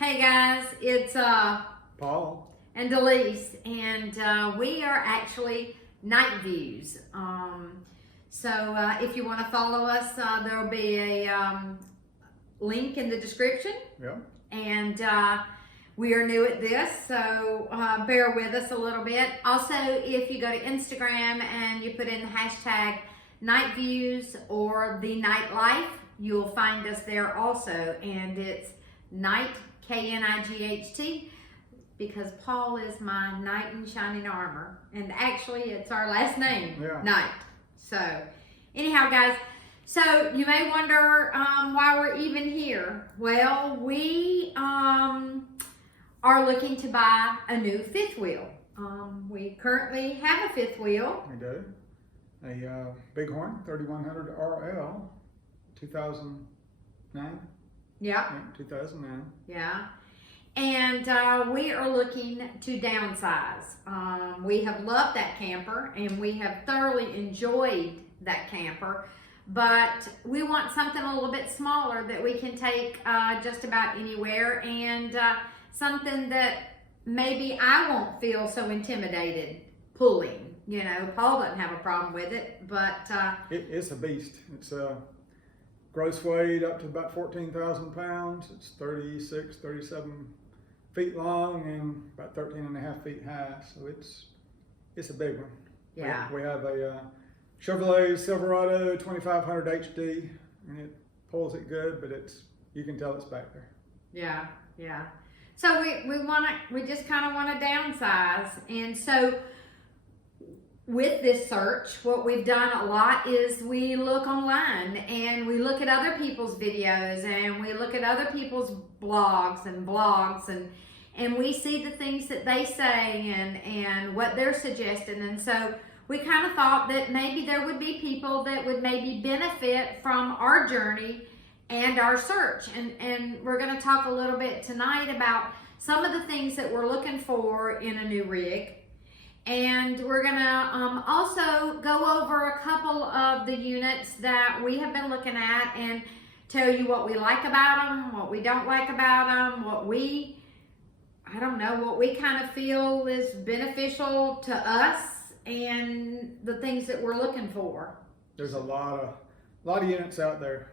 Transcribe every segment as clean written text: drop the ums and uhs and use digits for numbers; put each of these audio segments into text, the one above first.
Hey guys, it's Paul and Delise, and we are actually Night Views. So if you want to follow us, there will be a link in the description. Yeah. And we are new at this, so bear with us a little bit. Also, if you go to Instagram and you put in the hashtag Night Views or The Nightlife, you'll find us there also. And it's Night, K-N-I-G-H-T, because Paul is my knight in shining armor. And actually, it's our last name, Knight. So, anyhow, guys, so you may wonder why we're even here. Well, we are looking to buy a new fifth wheel. We currently have a fifth wheel. We do. A Bighorn 3100 RL 2009. Yeah. 2009. Yeah. And we are looking to downsize. We have loved that camper and we have thoroughly enjoyed that camper, but we want something a little bit smaller that we can take just about anywhere, and something that maybe I won't feel so intimidated pulling. You know, Paul doesn't have a problem with it, but it's a beast. It's gross weight up to about 14,000 pounds. It's 37 feet long and about 13 and a half feet high. So it's a big one. Yeah. We have a Chevrolet Silverado 2500 HD, and it pulls it good, but you can tell it's back there. Yeah, yeah. So we just kind of want to downsize, and so with this search, what we've done a lot is we look online and we look at other people's videos and we look at other people's blogs and we see the things that they say and what they're suggesting. And so we kind of thought that maybe there would be people that would maybe benefit from our journey and our search. And we're going to talk a little bit tonight about some of the things that we're looking for in a new rig. And we're gonna also go over a couple of the units that we have been looking at and tell you what we like about them, what we don't like about them, what we kind of feel is beneficial to us, and the things that we're looking for. There's a lot of units out there,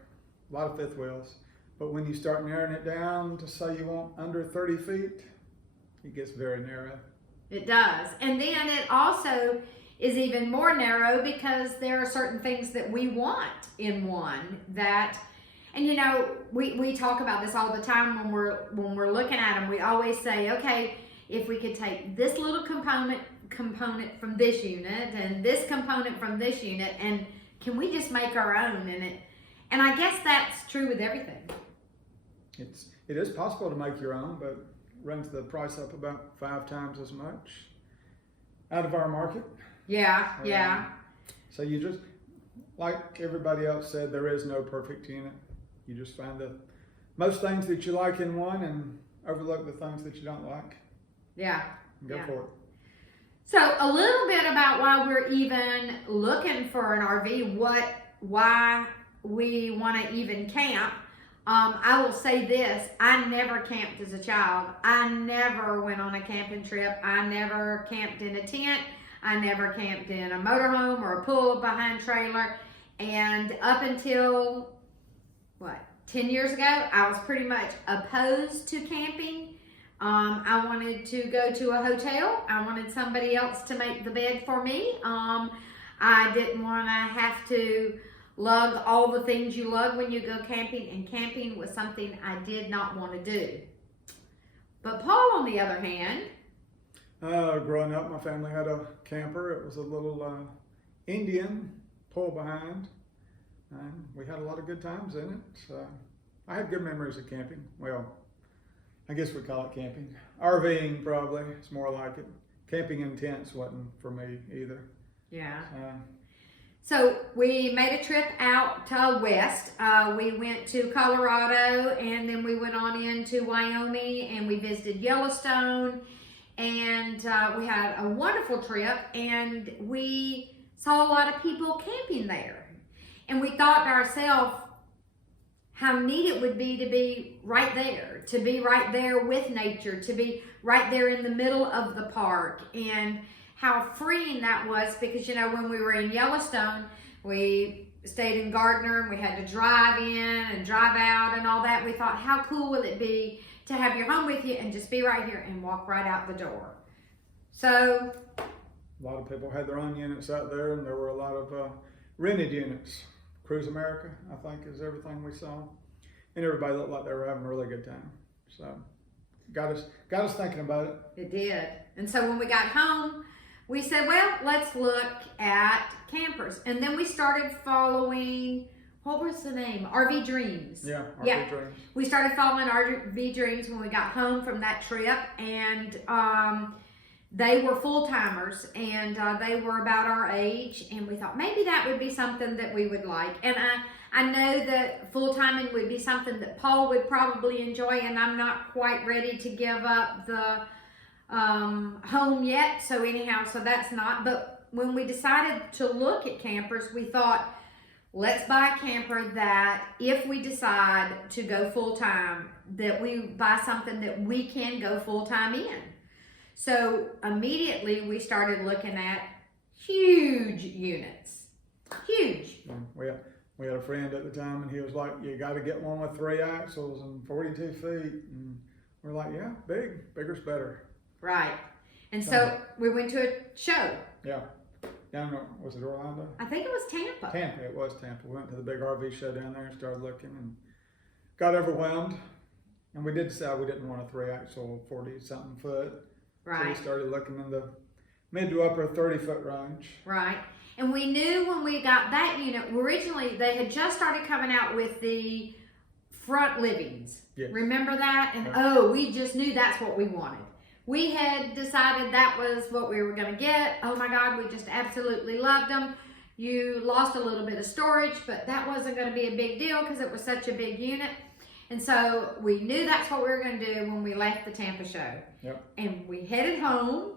a lot of fifth wheels, but when you start narrowing it down to say you want under 30 feet, it gets very narrow. It does. And then it also is even more narrow because there are certain things that we want in one that, and you know, we talk about this all the time when we're looking at them. We always say, okay, if we could take this little component from this unit and this component from this unit, and can we just make our own? And I guess that's true with everything. It is possible to make your own, but runs the price up about 5 times as much out of our market. Yeah, yeah. So you just, like everybody else said, there is no perfect unit. You just find the most things that you like in one and overlook the things that you don't like. Yeah. And go for it. So a little bit about why we're even looking for an RV, why we want to even camp. I will say this, I never camped as a child. I never went on a camping trip. I never camped in a tent. I never camped in a motorhome or a pull-behind trailer. And up until, 10 years ago, I was pretty much opposed to camping. I wanted to go to a hotel. I wanted somebody else to make the bed for me. I didn't want to have to lug all the things you lug when you go camping, and camping was something I did not want to do. But Paul, on the other hand, growing up, my family had a camper. It was a little Indian pull behind, and we had a lot of good times in it. So I have good memories of camping. Well, I guess we call it camping. RVing probably, it's more like it. Camping in tents wasn't for me either. Yeah. So we made a trip out west. We went to Colorado, and then we went on into Wyoming, and we visited Yellowstone, and we had a wonderful trip, and we saw a lot of people camping there. And we thought to ourselves, how neat it would be to be right there with nature, to be right there in the middle of the park, and how freeing that was, because, you know, when we were in Yellowstone, we stayed in Gardner and we had to drive in and drive out and all that. We thought, how cool will it be to have your home with you and just be right here and walk right out the door. So A lot of people had their own units out there, and there were a lot of rented units. Cruise America, I think, is everything we saw, and everybody looked like they were having a really good time. So got us thinking about it. it did. And so when we got home, we said, well, let's look at campers. And then we started following, what was the name? RV Dreams. Yeah, RV Dreams. We started following RV Dreams when we got home from that trip, and they were full-timers, and they were about our age, and we thought maybe that would be something that we would like. And I know that full-timing would be something that Paul would probably enjoy, and I'm not quite ready to give up the home yet, so anyhow, so that's not. But when we decided to look at campers, we thought, let's buy a camper that if we decide to go full-time, that we buy something that we can go full-time in. So immediately we started looking at huge units. Huge. Yeah, we had a friend at the time, and he was like, you got to get one with 3 axles and 42 feet. And we're like, yeah, bigger's better. Right. And so we went to a show. Yeah. Down there, was it Orlando? I think it was Tampa. Tampa, it was Tampa. We went to the big RV show down there and started looking and got overwhelmed. And we did decide we didn't want a 3 axle 40-something foot. Right. So we started looking in the mid to upper 30-foot range. Right. And we knew when we got that unit, originally they had just started coming out with the front livings. Yes. Remember that? And we just knew that's what we wanted. We had decided that was what we were going to get. Oh my God, we just absolutely loved them. You lost a little bit of storage, but that wasn't going to be a big deal because it was such a big unit. And so we knew that's what we were going to do when we left the Tampa show. Yep. And we headed home,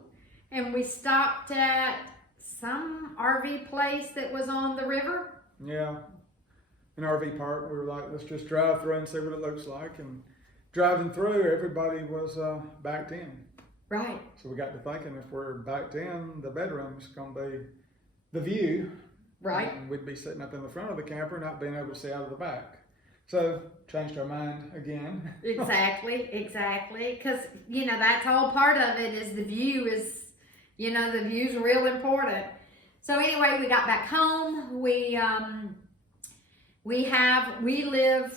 and we stopped at some RV place that was on the river. Yeah, an RV park. We were like, let's just drive through and see what it looks like. And driving through, everybody was backed in. Right. So we got to thinking, if we're backed in, the bedroom's going to be the view. Right. And we'd be sitting up in the front of the camper, not being able to see out of the back. So changed our mind again. Exactly. Because, you know, that's all part of it is the view is, you know, the view's real important. So anyway, we got back home. We live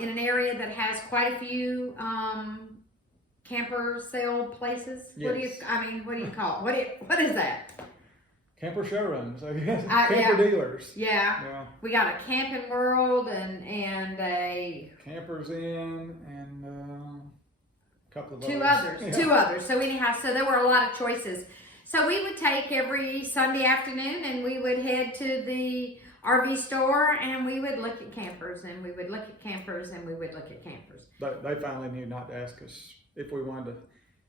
in an area that has quite a few camper sale places. Yes. What do you call it? What is that? Camper showrooms, I guess. Yeah. Camper dealers. Yeah. We got a Camping World and a Campers Inn and a couple of two others. others. Two others. So anyhow, so there were a lot of choices. So we would take every Sunday afternoon and we would head to the RV store and we would look at campers and we would look at campers and we would look at campers. They finally knew not to ask us if we wanted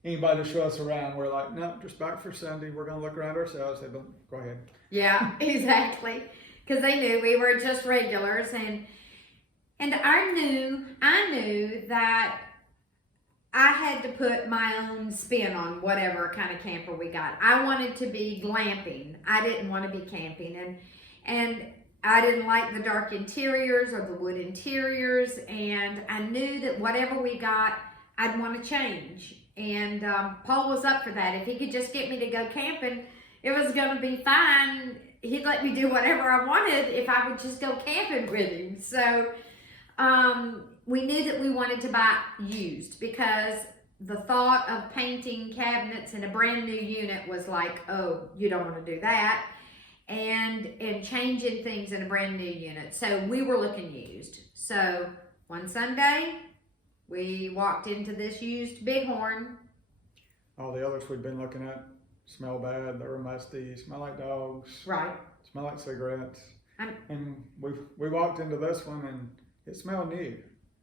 anybody to show us around. We're like, no, just back for Sunday. We're going to look around ourselves. They don't, go ahead. Yeah, exactly. Because they knew we were just regulars, and I knew that I had to put my own spin on whatever kind of camper we got. I wanted to be glamping. I didn't want to be camping, and I didn't like the dark interiors or the wood interiors, and I knew that whatever we got, I'd want to change. And Paul was up for that. If he could just get me to go camping, it was going to be fine. He'd let me do whatever I wanted if I would just go camping with him. So we knew that we wanted to buy used because the thought of painting cabinets in a brand new unit was like, oh, you don't want to do that. And changing things in a brand new unit. So we were looking used. So one Sunday, we walked into this used Bighorn. All the others we'd been looking at smell bad. They were musty, smell like dogs. Right. Smell like cigarettes. And we walked into this one and it smelled new.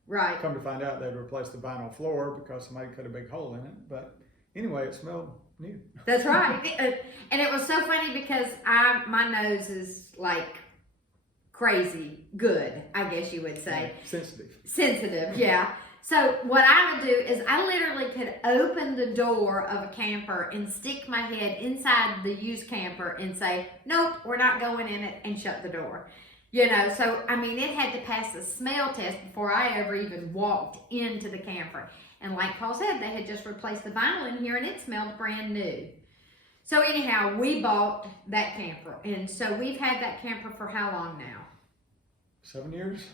Right. Come to find out they'd replaced the vinyl floor because somebody cut a big hole in it. But anyway, it smelled new. That's right. And it was so funny because my nose is like crazy good, I guess you would say. Sensitive. Yeah. So what I would do is I literally could open the door of a camper and stick my head inside the used camper and say, nope, we're not going in it, and shut the door. You know, so I mean, it had to pass the smell test before I ever even walked into the camper. And like Paul said, they had just replaced the vinyl in here and it smelled brand new. So anyhow, we bought that camper. And so we've had that camper for how long now? 7 years.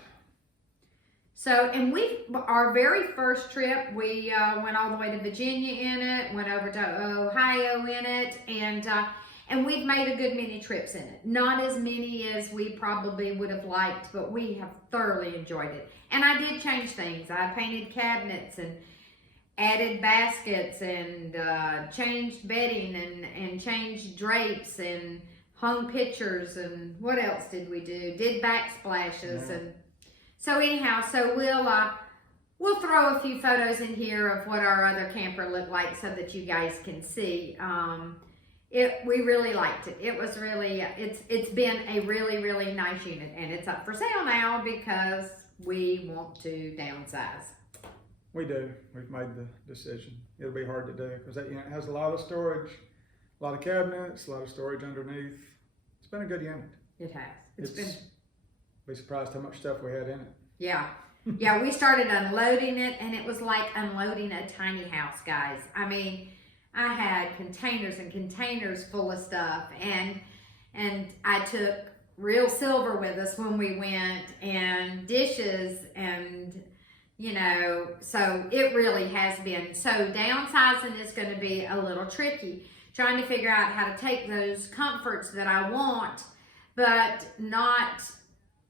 So, and our very first trip, we went all the way to Virginia in it, went over to Ohio in it, and we've made a good many trips in it. Not as many as we probably would have liked, but we have thoroughly enjoyed it. And I did change things. I painted cabinets and added baskets and changed bedding and changed drapes and hung pictures, and what else did we do? Did backsplashes. And so anyhow, so we'll throw a few photos in here of what our other camper looked like so that you guys can see. We really liked it. It was really, it's been a really, really nice unit, and it's up for sale now because we want to downsize. We do. We've made the decision. It'll be hard to do because that unit has a lot of storage, a lot of cabinets, a lot of storage underneath. It's been a good unit. It has. It's been. Be surprised how much stuff we had in it. Yeah. Yeah, we started unloading it, and it was like unloading a tiny house, guys. I mean, I had containers and containers full of stuff, and I took real silver with us when we went, and dishes, and you know, so it really has been. So downsizing is going to be a little tricky, trying to figure out how to take those comforts that I want, but not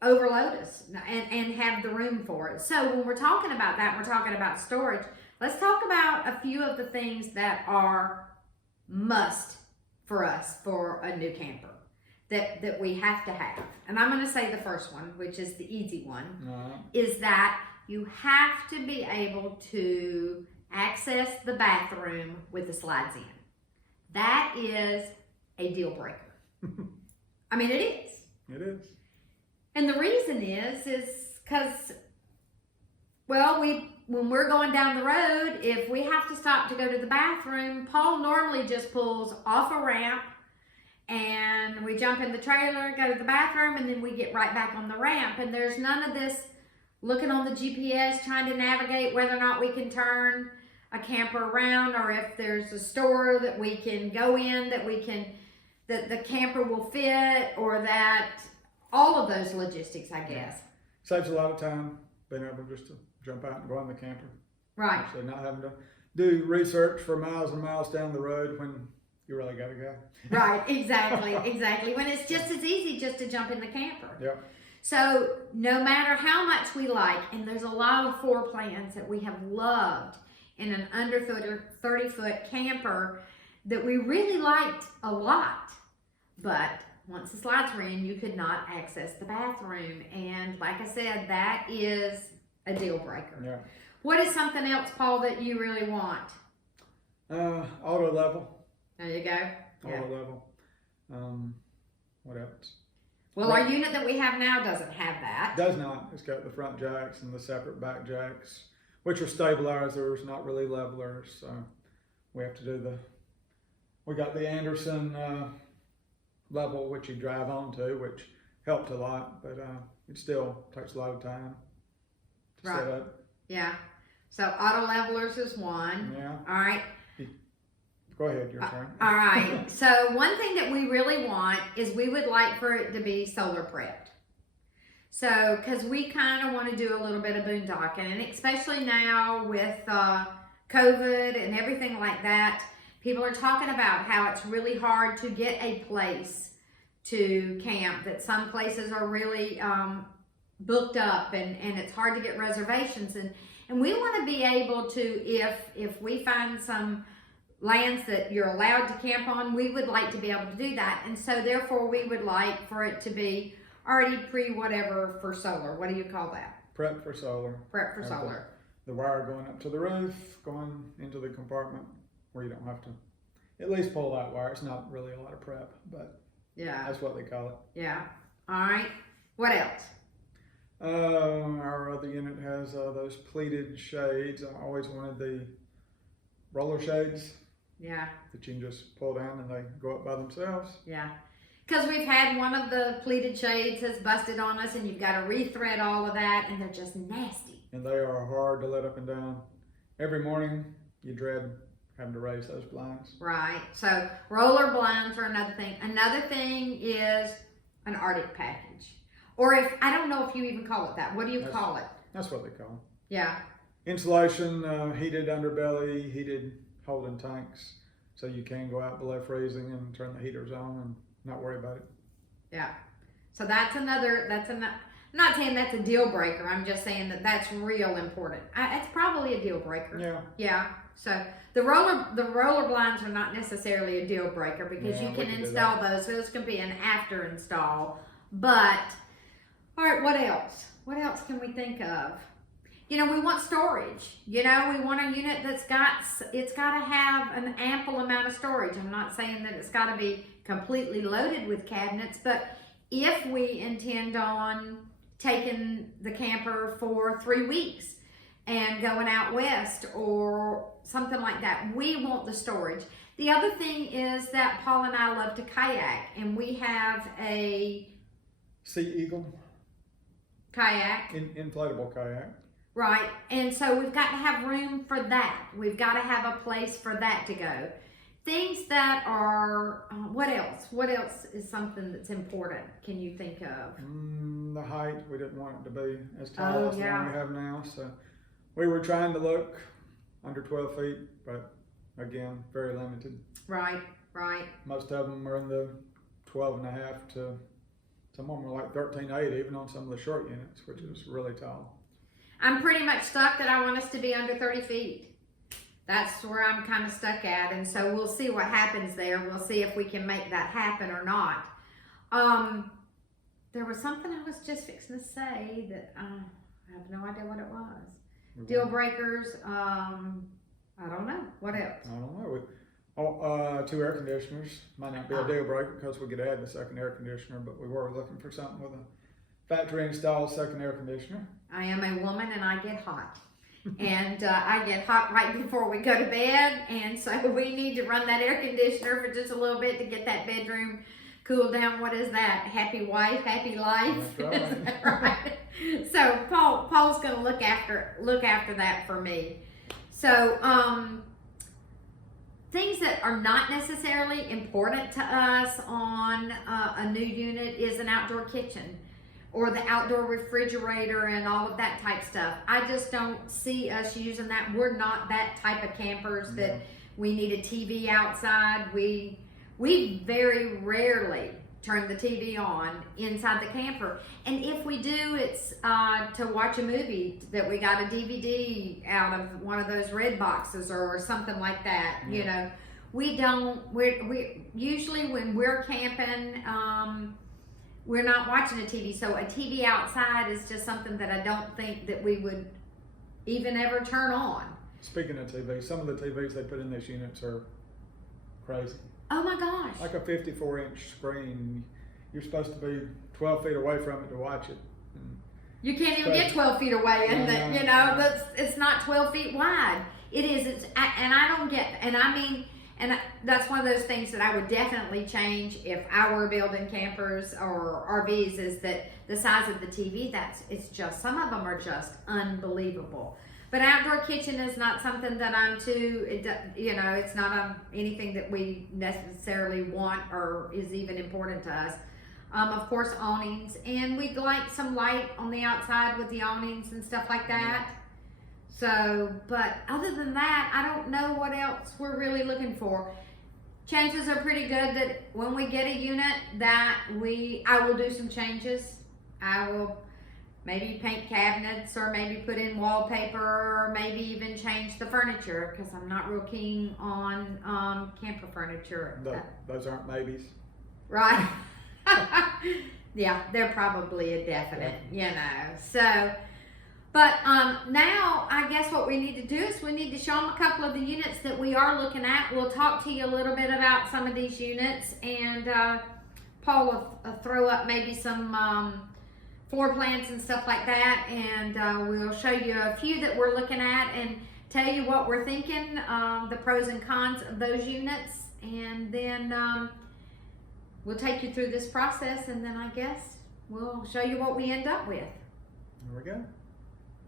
overload us and have the room for it. So when we're talking about that, we're talking about storage. Let's talk about a few of the things that are must for us for a new camper that we have to have. And I'm going to say the first one, which is the easy one, is that you have to be able to access the bathroom with the slides in. That is a deal breaker. I mean, it is. It is. And the reason is because, well, when we're going down the road, if we have to stop to go to the bathroom, Paul normally just pulls off a ramp and we jump in the trailer, go to the bathroom, and then we get right back on the ramp. And there's none of this looking on the GPS, trying to navigate whether or not we can turn a camper around, or if there's a store that we can go in that the camper will fit, or that all of those logistics, I guess. Saves a lot of time being able just to jump out and go in the camper. Right. So not having to do research for miles and miles down the road when you really got to go. Right, exactly, exactly. When it's just as easy just to jump in the camper. Yep. So no matter how much we like, and there's a lot of floor plans that we have loved in an under 30-foot camper that we really liked a lot, but once the slides were in, you could not access the bathroom. And like I said, that is a deal breaker. Yeah. What is something else, Paul, that you really want? Auto level. There you go. Auto level. What else? Well, our unit that we have now doesn't have that. Does not. It's got the front jacks and the separate back jacks, which are stabilizers, not really levelers. So we have to do we got the Anderson level, which you drive onto, which helped a lot, but it still takes a lot of time to set up. Yeah. So auto levelers is one. Yeah. All right. Go ahead, your turn. All right. So one thing that we really want is we would like for it to be solar prepped. So, because we kind of want to do a little bit of boondocking, and especially now with COVID and everything like that, people are talking about how it's really hard to get a place to camp, that some places are really booked up and it's hard to get reservations. And we want to be able to, if we find some lands that you're allowed to camp on, we would like to be able to do that. And so therefore we would like for it to be already pre-whatever for solar. What do you call that? Prep for solar. Prep for solar. The wire going up to the roof, going into the compartment where you don't have to at least pull that wire. It's not really a lot of prep, but yeah, that's what they call it. Yeah. All right. What else? Our other unit has those pleated shades. I always wanted the roller shades Yeah, that you can just pull down and they go up by themselves. yeah. Because we've had one of the pleated shades has busted on us, and you've got to rethread all of that, and they're just nasty. And they are hard to let up and down. Every morning you dread having to raise those blinds. Right. So roller blinds are another thing. Another thing is an Arctic package. Or if, I don't know if you even call it that. What do you call it? That's what they call them. Yeah. Insulation, heated underbelly, heated holding tanks, so you can go out below freezing and turn the heaters on and not worry about it. Yeah. So I'm not saying that's a deal breaker. I'm just saying that that's real important. It's probably a deal breaker. Yeah. Yeah. So the roller blinds are not necessarily a deal breaker because Yeah, you we can can do install those. Those can be an after install. But all right, what else? What else can we think of? You know, we want storage. You know, we want a unit it's got to have an ample amount of storage. I'm not saying that it's got to be completely loaded with cabinets, but if we intend on taking the camper for 3 weeks and going out west or something like that, we want the storage. The other thing is that Paul and I love to kayak, and we have a Sea Eagle kayak. inflatable kayak. Right, and so we've got to have room for that. We've got to have a place for that to go. Things that are, what else? What else is something that's important? Can you think of? The height, we didn't want it to be as tall as the yeah. one we have now, so we were trying to look under 12 feet, but again, very limited. Right, right. Most of them are in the 12 and a half to some of them are like 13.8, even on some of the short units, which is really tall. I'm pretty much stuck that I want us to be under 30 feet. That's where I'm kind of stuck at, and so we'll see what happens there. We'll see if we can make that happen or not. There was something I was just fixing to say that I have no idea what it was. Deal breakers, I don't know. What else? I don't know. 2 air conditioners might not be a deal breaker because we could add the second air conditioner, but we were looking for something with a factory installed second air conditioner. I am a woman and I get hot. And I get hot right before we go to bed, and so we need to run that air conditioner for just a little bit to get that bedroom cooled down. What is that? Happy wife, happy life. That's right. Is that right? So Paul's going to look after that for me. So things that are not necessarily important to us on a new unit is an outdoor kitchen, or the outdoor refrigerator and all of that type stuff. I just don't see us using that. We're not that type of campers that we need a TV outside. We very rarely turn the TV on inside the camper. And if we do, it's to watch a movie that we got a DVD out of one of those red boxes or something like that. You know, we usually when we're camping, we're not watching a TV, so a TV outside is just something that I don't think that we would even ever turn on. Speaking of TV, some of the TVs they put in these units are crazy. Oh my gosh. Like a 54-inch screen, you're supposed to be 12 feet away from it to watch it. You can't even get 12 feet away, and you know, it's not 12 feet wide. It is, and I don't get, and I mean, and that's one of those things that I would definitely change if I were building campers or RVs, is that the size of the TV, it's just, some of them are just unbelievable. But outdoor kitchen is not something that I'm too, you know, it's not anything that we necessarily want or is even important to us. Of course, awnings, and we'd like some light on the outside with the awnings and stuff like that. So, but other than that, I don't know what else we're really looking for. Chances are pretty good that when we get a unit that I will do some changes. I will maybe paint cabinets, or maybe put in wallpaper, or maybe even change the furniture, because I'm not real keen on camper furniture. Those aren't maybes. Right. Yeah, they're probably a definite, you know. So, but now I guess what we need to do is we need to show them a couple of the units that we are looking at. We'll talk to you a little bit about some of these units, and Paul will throw up maybe some floor plans and stuff like that, and we'll show you a few that we're looking at and tell you what we're thinking, the pros and cons of those units, and then we'll take you through this process, and then I guess we'll show you what we end up with. There we go.